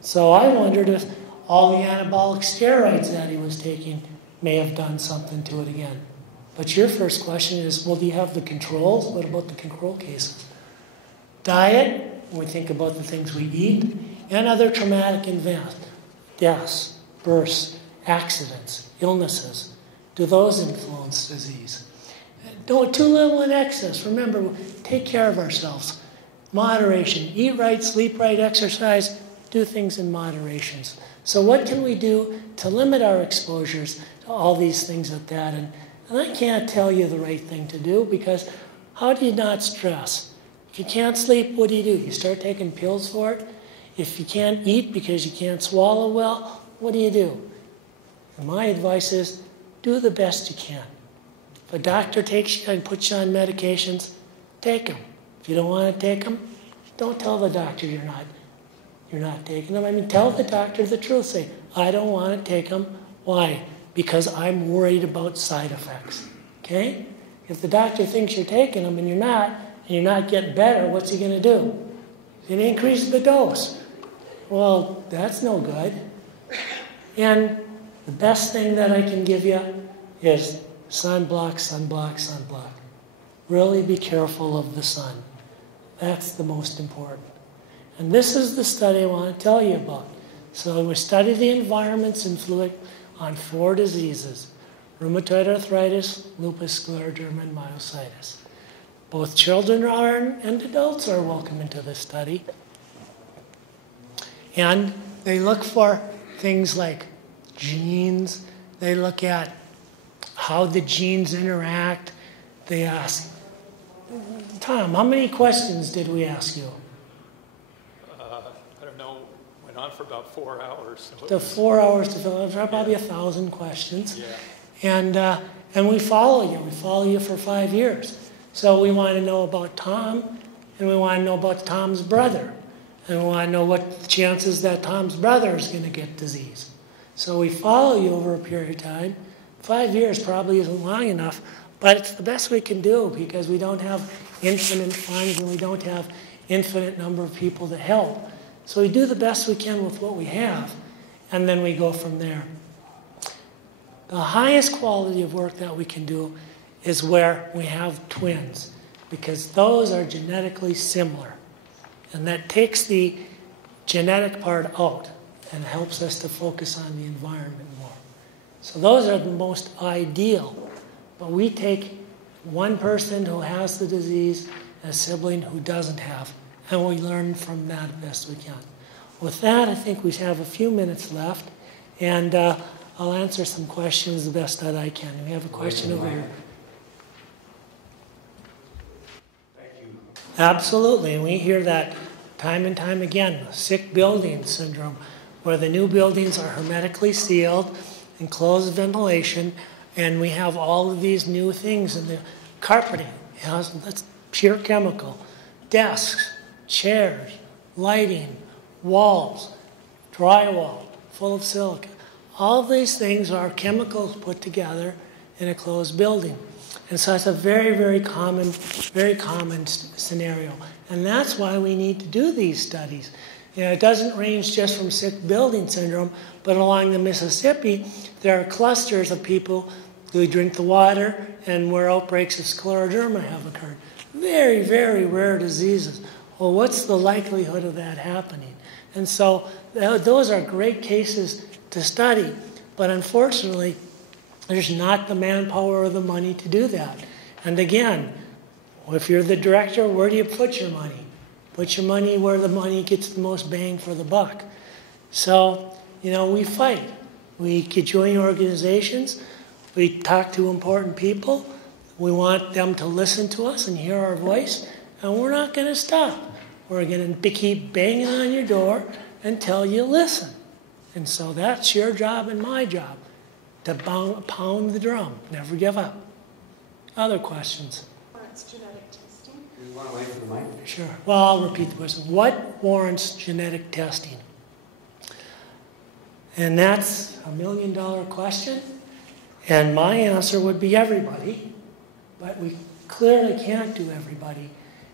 So I wondered if all the anabolic steroids that he was taking may have done something to it again. But your first question is, well, do you have the controls? What about the control cases? Diet, when we think about the things we eat, and other traumatic events, deaths, births, accidents, illnesses. Do those influence disease? Don't too little in excess. Remember, take care of ourselves. Moderation. Eat right, sleep right, exercise. Do things in moderation. So what can we do to limit our exposures to all these things like that? And I can't tell you the right thing to do, because how do you not stress? If you can't sleep, what do? You start taking pills for it? If you can't eat because you can't swallow well, what do? And my advice is, do the best you can. If a doctor takes you and puts you on medications, take them. If you don't want to take them, don't tell the doctor you're not you're not taking them. I mean, tell the doctor the truth. Say, I don't want to take them. Why? Because I'm worried about side effects. Okay? If the doctor thinks you're taking them and you're not getting better, what's he going to do? He's going to increase the dose. Well, that's no good. And the best thing that I can give you is sunblock, sunblock, sunblock. Really be careful of the sun. That's the most important. And this is the study I want to tell you about. So we studied the environment's influence on 4 diseases: rheumatoid arthritis, lupus, scleroderma, and myositis. Both children and adults are welcome into this study. And they look for things like genes. They look at how the genes interact. They ask, Tom, how many questions did we ask you? I don't know, went on for about 4 hours. So 4 hours to fill out, probably 1,000 questions. Yeah. And we follow you. We follow you for 5 years. So we want to know about Tom, and we want to know about Tom's brother. And we want to know what the chances that Tom's brother is going to get disease. So we follow you over a period of time. 5 years probably isn't long enough, but it's the best we can do because we don't have infinite funds and we don't have infinite number of people to help. So we do the best we can with what we have, and then we go from there. The highest quality of work that we can do is where we have twins, because those are genetically similar. And that takes the genetic part out and helps us to focus on the environment more. So those are the most ideal. But we take one person who has the disease and a sibling who doesn't have, and we learn from that as best we can. With that, I think we have a few minutes left, and I'll answer some questions the best that I can. We have a question over here. Thank you. Absolutely, and we hear that time and time again, sick building syndrome, where the new buildings are hermetically sealed, enclosed ventilation, and we have all of these new things in the carpeting. That's pure chemical. Desks, chairs, lighting, walls, drywall, full of silica. All of these things are chemicals put together in a closed building. And so it's a very, very common scenario. And that's why we need to do these studies. You know, it doesn't range just from sick building syndrome, but along the Mississippi, there are clusters of people who drink the water and where outbreaks of scleroderma have occurred. Very, very rare diseases. Well, what's the likelihood of that happening? And so those are great cases to study, but unfortunately, there's not the manpower or the money to do that. And again, if you're the director, where do you put your money? Put your money where the money gets the most bang for the buck. So, you know, we fight. We join organizations. We talk to important people. We want them to listen to us and hear our voice. And we're not going to stop. We're going to keep banging on your door until you listen. And so that's your job and my job, to pound the drum, never give up. Other questions? Warrants genetic testing? You want to wait for the mic? Sure. Well, I'll repeat the question. What warrants genetic testing? And that's $1 million question. And my answer would be everybody. But we clearly can't do everybody.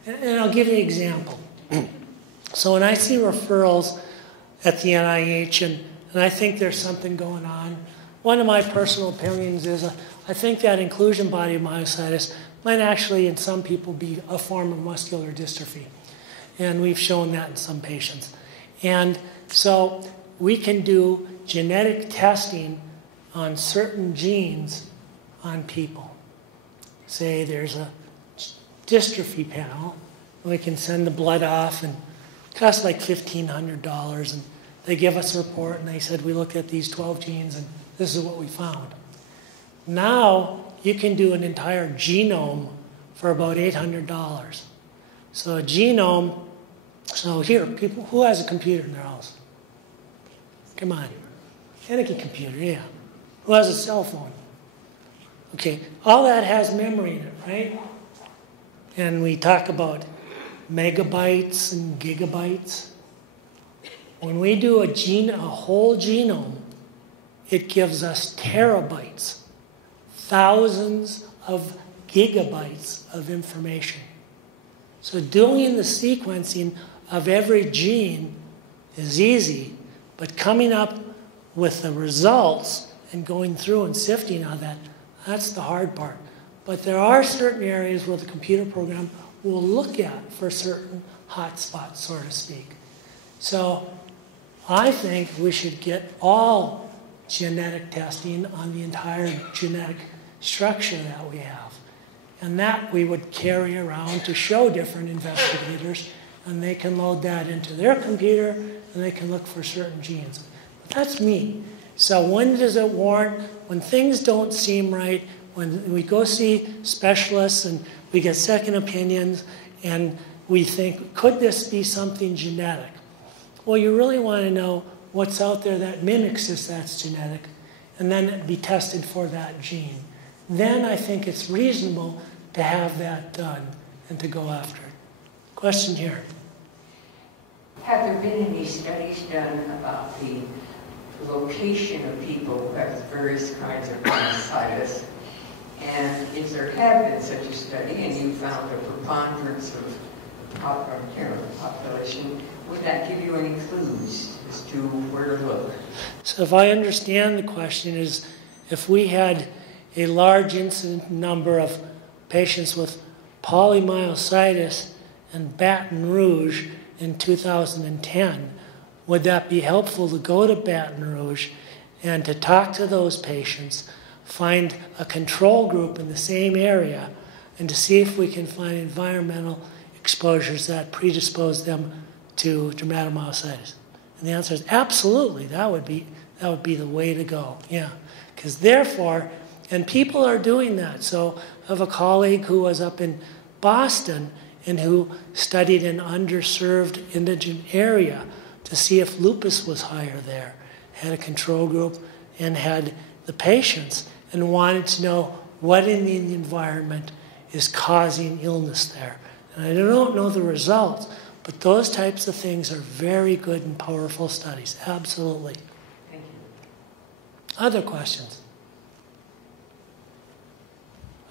And I'll give you an example. So when I see referrals at the NIH, and I think there's something going on, one of my personal opinions is I think that inclusion body of myositis might actually, in some people, be a form of muscular dystrophy. And we've shown that in some patients. And so we can do genetic testing on certain genes on people. Say there's a dystrophy panel, we can send the blood off, and it costs like $1,500, and they give us a report, and they said, we looked at these 12 genes, and this is what we found. Now, you can do an entire genome for about $800. So a genome, so here, people, who has a computer in their house? Come on. Any computer, yeah. Who has a cell phone? Okay, all that has memory in it, right? And we talk about megabytes and gigabytes. When we do a whole genome, it gives us terabytes, thousands of gigabytes of information. So doing the sequencing of every gene is easy, but coming up with the results and going through and sifting on that, that's the hard part. But there are certain areas where the computer program will look at for certain hotspots, so to speak. So I think we should get all genetic testing on the entire genetic structure that we have. And that we would carry around to show different investigators, and they can load that into their computer, and they can look for certain genes. But that's me. So when does it warrant? When things don't seem right, when we go see specialists and we get second opinions, and we think, could this be something genetic? Well, you really want to know what's out there that mimics this that's genetic, and then be tested for that gene. Then I think it's reasonable to have that done and to go after it. Question here. Have there been any studies done about the location of people who have various kinds of myositis? And if there have been such a study and you found a preponderance of the population, would that give you any clues as to where to look? So if I understand the question is, if we had a large incident number of patients with polymyositis in Baton Rouge in 2010, would that be helpful to go to Baton Rouge and to talk to those patients, find a control group in the same area, and to see if we can find environmental exposures that predispose them to dermatomyositis? And the answer is absolutely. That would be the way to go. Yeah, because therefore, and people are doing that. So I have a colleague who was up in Boston and who studied an underserved indigent area to see if lupus was higher there. Had a control group and had the patients and wanted to know what in the environment is causing illness there. And I don't know the results, but those types of things are very good and powerful studies. Absolutely. Thank you. Other questions?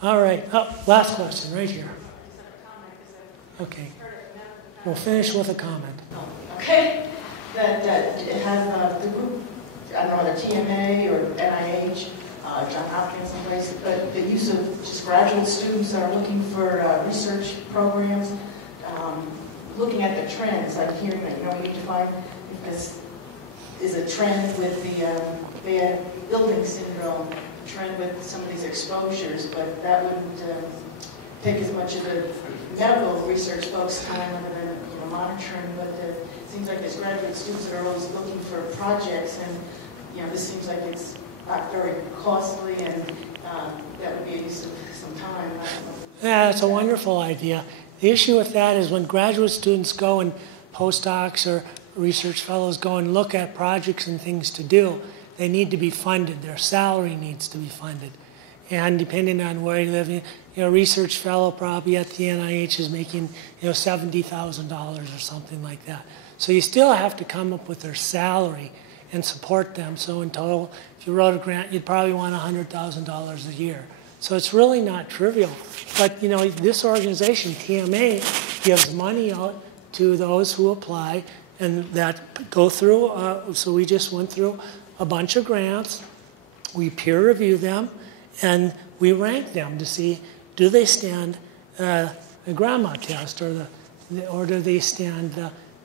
All right. Oh, last question right here. Okay. We'll finish with a comment. Okay. That have the group, I don't know whether TMA or NIH, John Hopkins someplace, but the use of just graduate students that are looking for research programs, looking at the trends. I'm hearing that, we need to find if this is a trend with the bad building syndrome, a trend with some of these exposures, but that wouldn't take as much of the medical research folks' time other than monitoring. But it seems like there's graduate students that are always looking for projects, and this seems like it's not very costly, and that would be a use of some time. Yeah, that's a wonderful idea. The issue with that is when graduate students go and postdocs or research fellows go and look at projects and things to do, they need to be funded. Their salary needs to be funded. And depending on where you live, a research fellow probably at the NIH is making $70,000 or something like that. So you still have to come up with their salary and support them. So in total, if you wrote a grant, you'd probably want $100,000 a year. So it's really not trivial. But this organization, TMA, gives money out to those who apply and that go through. So we just went through a bunch of grants. We peer review them, and we rank them to see, do they stand the grandma test, or do they stand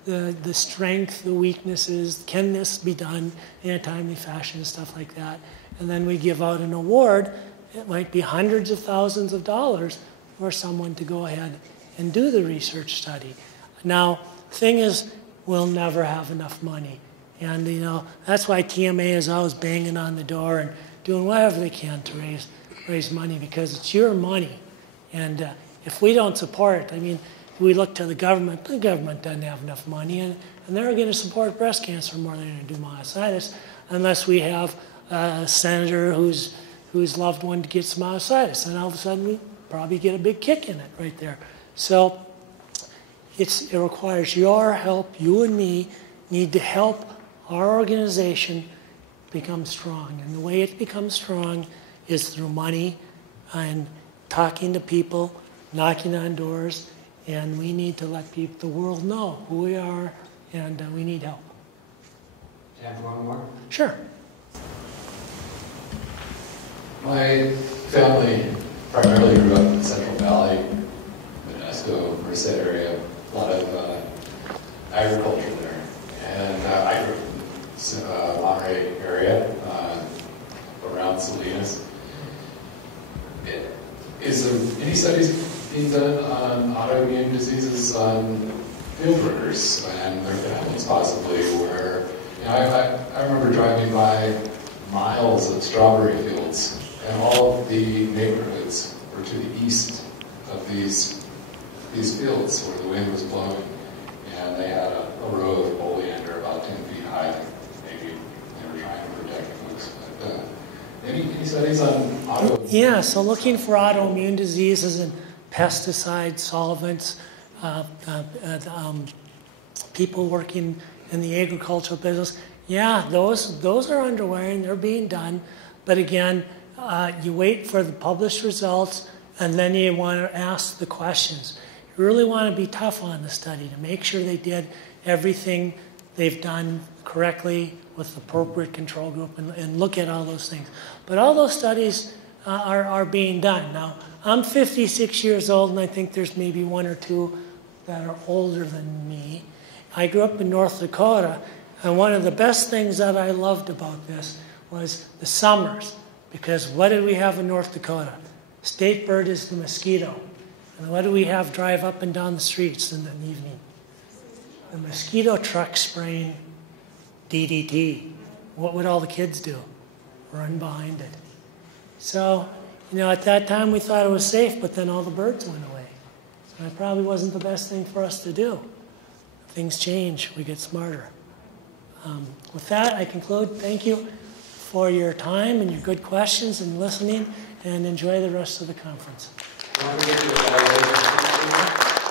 the strength, the weaknesses, can this be done in a timely fashion, stuff like that. And then we give out an award. It might be hundreds of thousands of dollars for someone to go ahead and do the research study. Now, the thing is, we'll never have enough money. And, that's why TMA is always banging on the door and doing whatever they can to raise money, because it's your money. And if we don't support it, we look to the government doesn't have enough money, and they're going to support breast cancer more than they're going to do myositis, unless we have a senator whose loved one gets myositis, and all of a sudden we probably get a big kick in it right there. So it requires your help, you and me, need to help our organization become strong. And the way it becomes strong is through money and talking to people, knocking on doors, and we need to let the world know who we are, and we need help. Time for one more? Sure. My family primarily grew up in the Central Valley, Modesto, Merced area, a lot of agriculture there. And I grew up in the Monterey area, around Salinas. Is there any studies being done on autoimmune diseases on field workers and their families possibly, where, you know, I remember driving by miles of strawberry fields, and all of the neighborhoods were to the east of these fields where the wind was blowing, and they had a row of oleander about 10 feet high. Maybe they were trying to protect folks. But, any studies on autoimmune? Yeah, so looking for autoimmune diseases and pesticides, solvents, people working in the agricultural business. Yeah, those are underway and they're being done. But again, you wait for the published results and then you want to ask the questions. You really want to be tough on the study to make sure they did everything they've done correctly with the appropriate control group and look at all those things. But all those studies are being done. Now, I'm 56 years old and I think there's maybe one or two that are older than me. I grew up in North Dakota, and one of the best things that I loved about this was the summers, because what did we have in North Dakota? State bird is the mosquito. And what do we have drive up and down the streets in the evening? The mosquito truck spraying DDT. What would all the kids do? Run behind it. So, you know, at that time we thought it was safe, but then all the birds went away. So it probably wasn't the best thing for us to do. Things change, we get smarter. With that, I conclude. Thank you for your time and your good questions and listening, and enjoy the rest of the conference. Don't forget to